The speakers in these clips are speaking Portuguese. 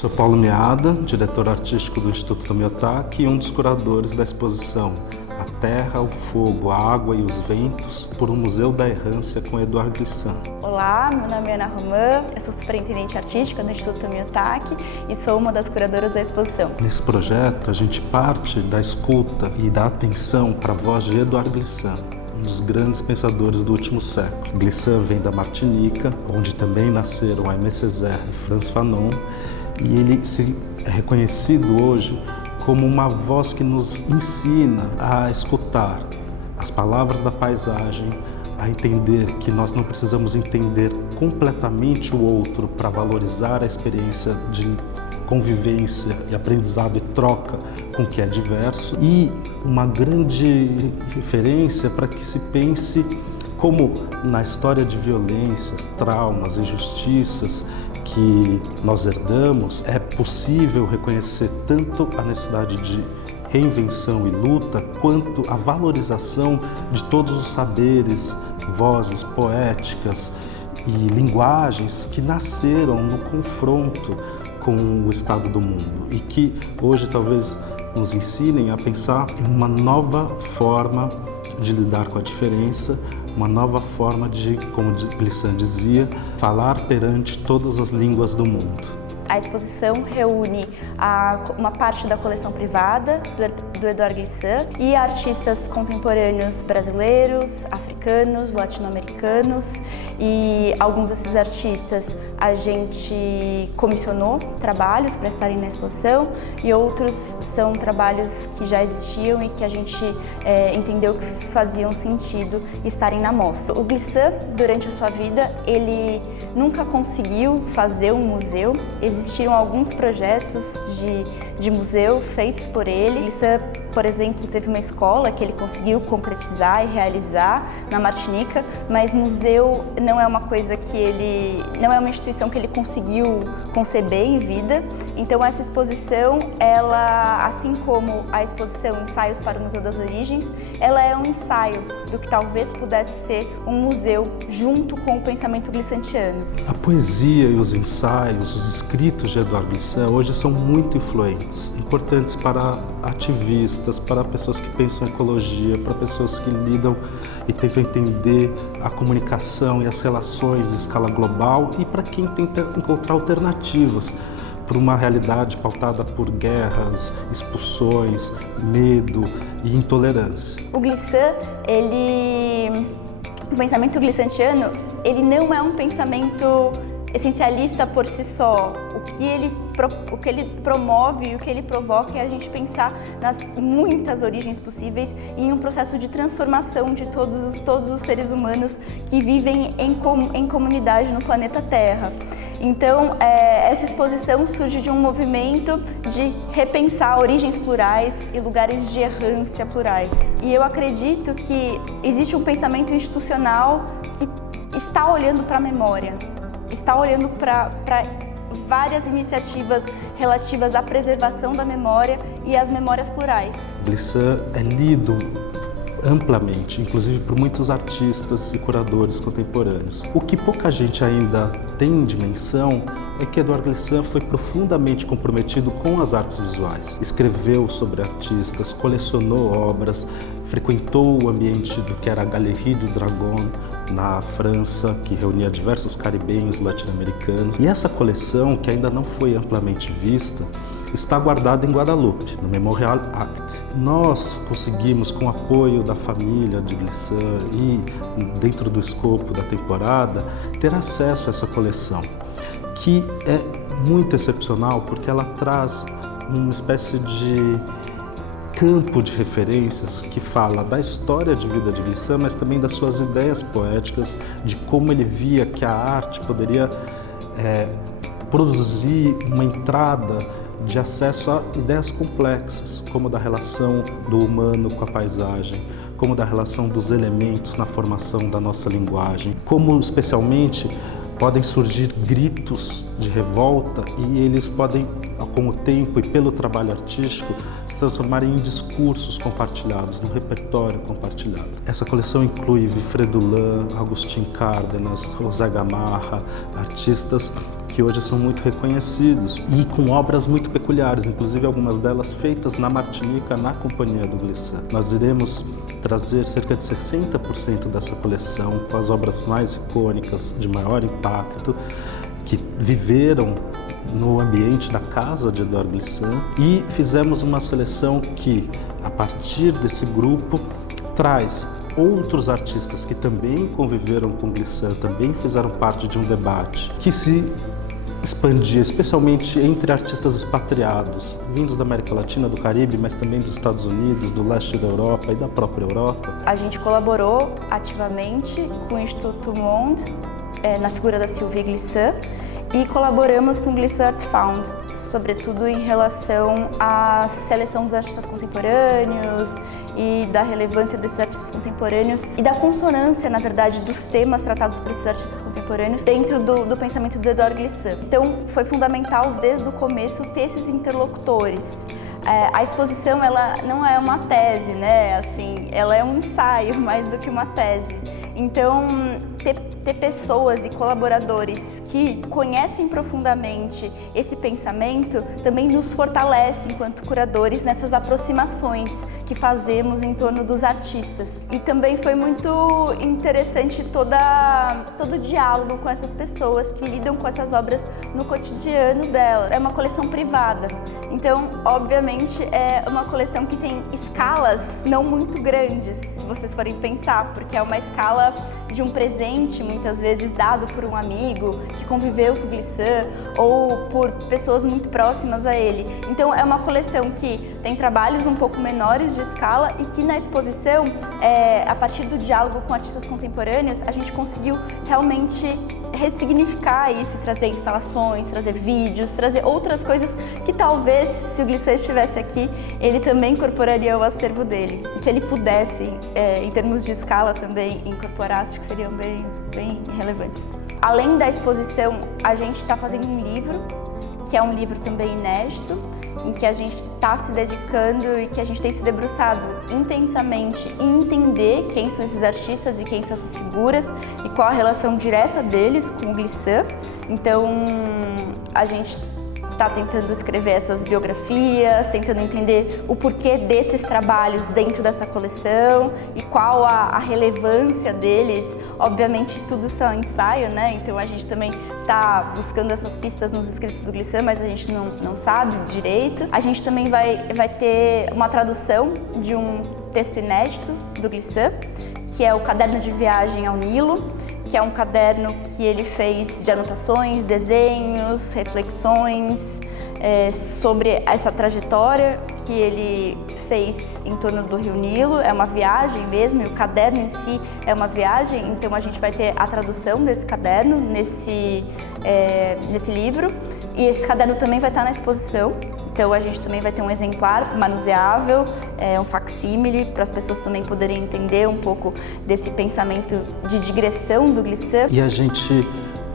Sou Paulo Meada, diretor artístico do Instituto Tomiotaki e um dos curadores da exposição A Terra, o Fogo, a Água e os Ventos, por um Museu da Errância com Édouard Glissant. Olá, meu nome é Ana Romã, eu sou superintendente artística do Instituto Tomiotaki e sou uma das curadoras da exposição. Nesse projeto, a gente parte da escuta e da atenção para a voz de Édouard Glissant, um dos grandes pensadores do último século. Glissant vem da Martinica, onde também nasceram Aimé Césaire e Frantz Fanon, e ele é reconhecido hoje como uma voz que nos ensina a escutar as palavras da paisagem, a entender que nós não precisamos entender completamente o outro para valorizar a experiência de convivência e aprendizado e troca com o que é diverso, e uma grande referência para que se pense como na história de violências, traumas, injustiças que nós herdamos, é possível reconhecer tanto a necessidade de reinvenção e luta, quanto a valorização de todos os saberes, vozes poéticas e linguagens que nasceram no confronto com o estado do mundo e que hoje talvez nos ensinem a pensar em uma nova forma de lidar com a diferença, uma nova forma de, como Glissant dizia, falar perante todas as línguas do mundo. A exposição reúne uma parte da coleção privada do Édouard Glissant e artistas contemporâneos brasileiros, africanos, latino-americanos, e alguns desses artistas a gente comissionou trabalhos para estarem na exposição e outros são trabalhos que já existiam e que a gente entendeu que faziam sentido estarem na mostra. O Glissant, durante a sua vida, ele nunca conseguiu fazer um museu. Existiram alguns projetos de museu feitos por ele. Glissant, por exemplo, teve uma escola que ele conseguiu concretizar e realizar na Martinica, mas museu não é uma coisa não é uma instituição que ele conseguiu conceber em vida. Então essa exposição, ela, assim como a exposição Ensaios para o Museu das Origens, ela é um ensaio do que talvez pudesse ser um museu junto com o pensamento glissantiano. A poesia e os ensaios, os escritos de Édouard Glissant hoje são muito influentes, importantes para ativistas, para pessoas que pensam em ecologia, para pessoas que lidam e tentam entender a comunicação e as relações em escala global e para quem tenta encontrar alternativas para uma realidade pautada por guerras, expulsões, medo e intolerância. O Glissant, o pensamento glissantiano, ele não é um pensamento essencialista por si só. O que ele promove e o que ele provoca é a gente pensar nas muitas origens possíveis e em um processo de transformação de todos os seres humanos que vivem em comunidade no planeta Terra. Então, essa exposição surge de um movimento de repensar origens plurais e lugares de errância plurais. E eu acredito que existe um pensamento institucional que está olhando para a memória, está olhando para várias iniciativas relativas à preservação da memória e às memórias plurais. Glissant é lido amplamente, inclusive por muitos artistas e curadores contemporâneos. O que pouca gente ainda tem dimensão é que Édouard Glissant foi profundamente comprometido com as artes visuais. Escreveu sobre artistas, colecionou obras, frequentou o ambiente do que era a Galerie du Dragon, na França, que reunia diversos caribenhos latino-americanos. E essa coleção, que ainda não foi amplamente vista, está guardada em Guadalupe, no Memorial Act. Nós conseguimos, com o apoio da família de Glissant e dentro do escopo da temporada, ter acesso a essa coleção, que é muito excepcional porque ela traz uma espécie de campo de referências que fala da história de vida de Glissant, mas também das suas ideias poéticas, de como ele via que a arte poderia produzir uma entrada de acesso a ideias complexas, como da relação do humano com a paisagem, como da relação dos elementos na formação da nossa linguagem, como especialmente podem surgir gritos de revolta e eles podem, com o tempo e pelo trabalho artístico, se transformarem em discursos compartilhados, num repertório compartilhado. Essa coleção inclui Wilfredo Lamm, Agustín Cárdenas, José Gamarra, artistas que que hoje são muito reconhecidos e com obras muito peculiares, inclusive algumas delas feitas na Martinica, na companhia do Glissant. Nós iremos trazer cerca de 60% dessa coleção com as obras mais icônicas, de maior impacto, que viveram no ambiente da casa de Édouard Glissant, e fizemos uma seleção que, a partir desse grupo, traz outros artistas que também conviveram com Glissant, também fizeram parte de um debate que se expandia especialmente entre artistas expatriados, vindos da América Latina, do Caribe, mas também dos Estados Unidos, do leste da Europa e da própria Europa. A gente colaborou ativamente com o Instituto Monde, na figura da Sylvie Glissant, e colaboramos com o Glissant Art Found, sobretudo em relação à seleção dos artistas contemporâneos e da relevância desses artistas contemporâneos e da consonância, na verdade, dos temas tratados por esses artistas contemporâneos dentro do pensamento do Édouard Glissant. Então, foi fundamental desde o começo ter esses interlocutores. A exposição, ela não é uma tese, né? Assim, ela é um ensaio mais do que uma tese. Então, ter pessoas e colaboradores que conhecem profundamente esse pensamento também nos fortalece enquanto curadores nessas aproximações que fazemos em torno dos artistas. E também foi muito interessante todo o diálogo com essas pessoas que lidam com essas obras no cotidiano delas. É uma coleção privada, então, obviamente, é uma coleção que tem escalas não muito grandes, se vocês forem pensar, porque é uma escala de um presente, muitas vezes dado por um amigo que conviveu com o Glissant ou por pessoas muito próximas a ele. Então é uma coleção que tem trabalhos um pouco menores de escala e que na exposição, a partir do diálogo com artistas contemporâneos, a gente conseguiu realmente ressignificar isso, trazer instalações, trazer vídeos, trazer outras coisas que talvez, se o Glissant estivesse aqui, ele também incorporaria ao acervo dele. E se ele pudesse, em termos de escala também, incorporar, acho que seriam bem relevantes. Além da exposição, a gente está fazendo um livro, que é um livro também inédito, em que a gente está se dedicando e que a gente tem se debruçado intensamente em entender quem são esses artistas e quem são essas figuras e qual a relação direta deles com o Glissant. Então, a gente está tentando escrever essas biografias, tentando entender o porquê desses trabalhos dentro dessa coleção e qual a relevância deles. Obviamente, tudo isso é um ensaio, né? Então, a gente também está buscando essas pistas nos escritos do Glissant, mas a gente não sabe direito. A gente também vai ter uma tradução de um texto inédito do Glissant, que é o Caderno de Viagem ao Nilo, que é um caderno que ele fez de anotações, desenhos, reflexões sobre essa trajetória que ele fez em torno do Rio Nilo. É uma viagem mesmo, e o caderno em si é uma viagem, então a gente vai ter a tradução desse caderno nesse livro, e esse caderno também vai estar na exposição. Então a gente também vai ter um exemplar manuseável, um facsímile, para as pessoas também poderem entender um pouco desse pensamento de digressão do Glissant. E a gente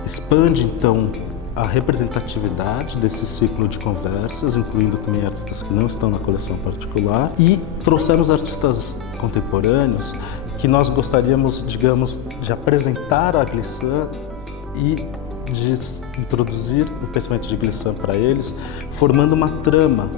expande então a representatividade desse ciclo de conversas, incluindo também artistas que não estão na coleção particular, e trouxemos artistas contemporâneos que nós gostaríamos, digamos, de apresentar a Glissant e de introduzir o pensamento de Glissant para eles, formando uma trama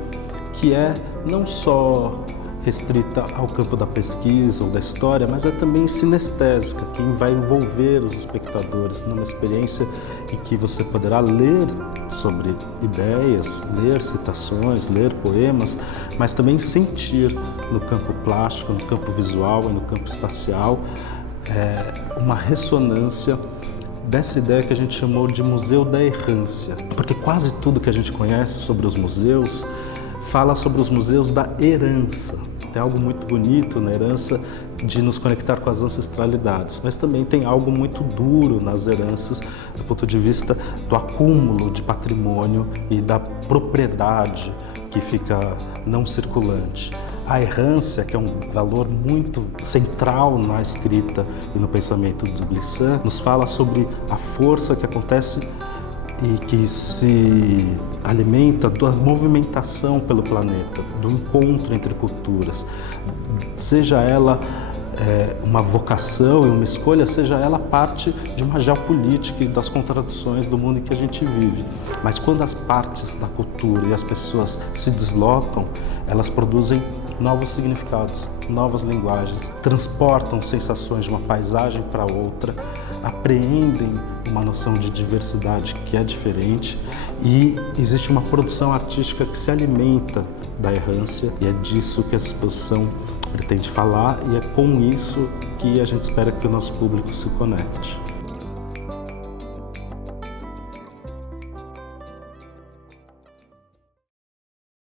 que é não só restrita ao campo da pesquisa ou da história, mas é também sinestésica, que vai envolver os espectadores numa experiência em que você poderá ler sobre ideias, ler citações, ler poemas, mas também sentir no campo plástico, no campo visual e no campo espacial uma ressonância dessa ideia que a gente chamou de Museu da Errância, porque quase tudo que a gente conhece sobre os museus fala sobre os museus da herança. Tem algo muito bonito na herança de nos conectar com as ancestralidades, mas também tem algo muito duro nas heranças do ponto de vista do acúmulo de patrimônio e da propriedade que fica não circulante. A errância, que é um valor muito central na escrita e no pensamento do Glissant, nos fala sobre a força que acontece e que se alimenta da movimentação pelo planeta, do encontro entre culturas, seja ela uma vocação e uma escolha, seja ela parte de uma geopolítica e das contradições do mundo em que a gente vive. Mas quando as partes da cultura e as pessoas se deslocam, elas produzem novos significados, novas linguagens, transportam sensações de uma paisagem para outra, apreendem uma noção de diversidade que é diferente e existe uma produção artística que se alimenta da errância e é disso que essa exposição pretende falar e é com isso que a gente espera que o nosso público se conecte.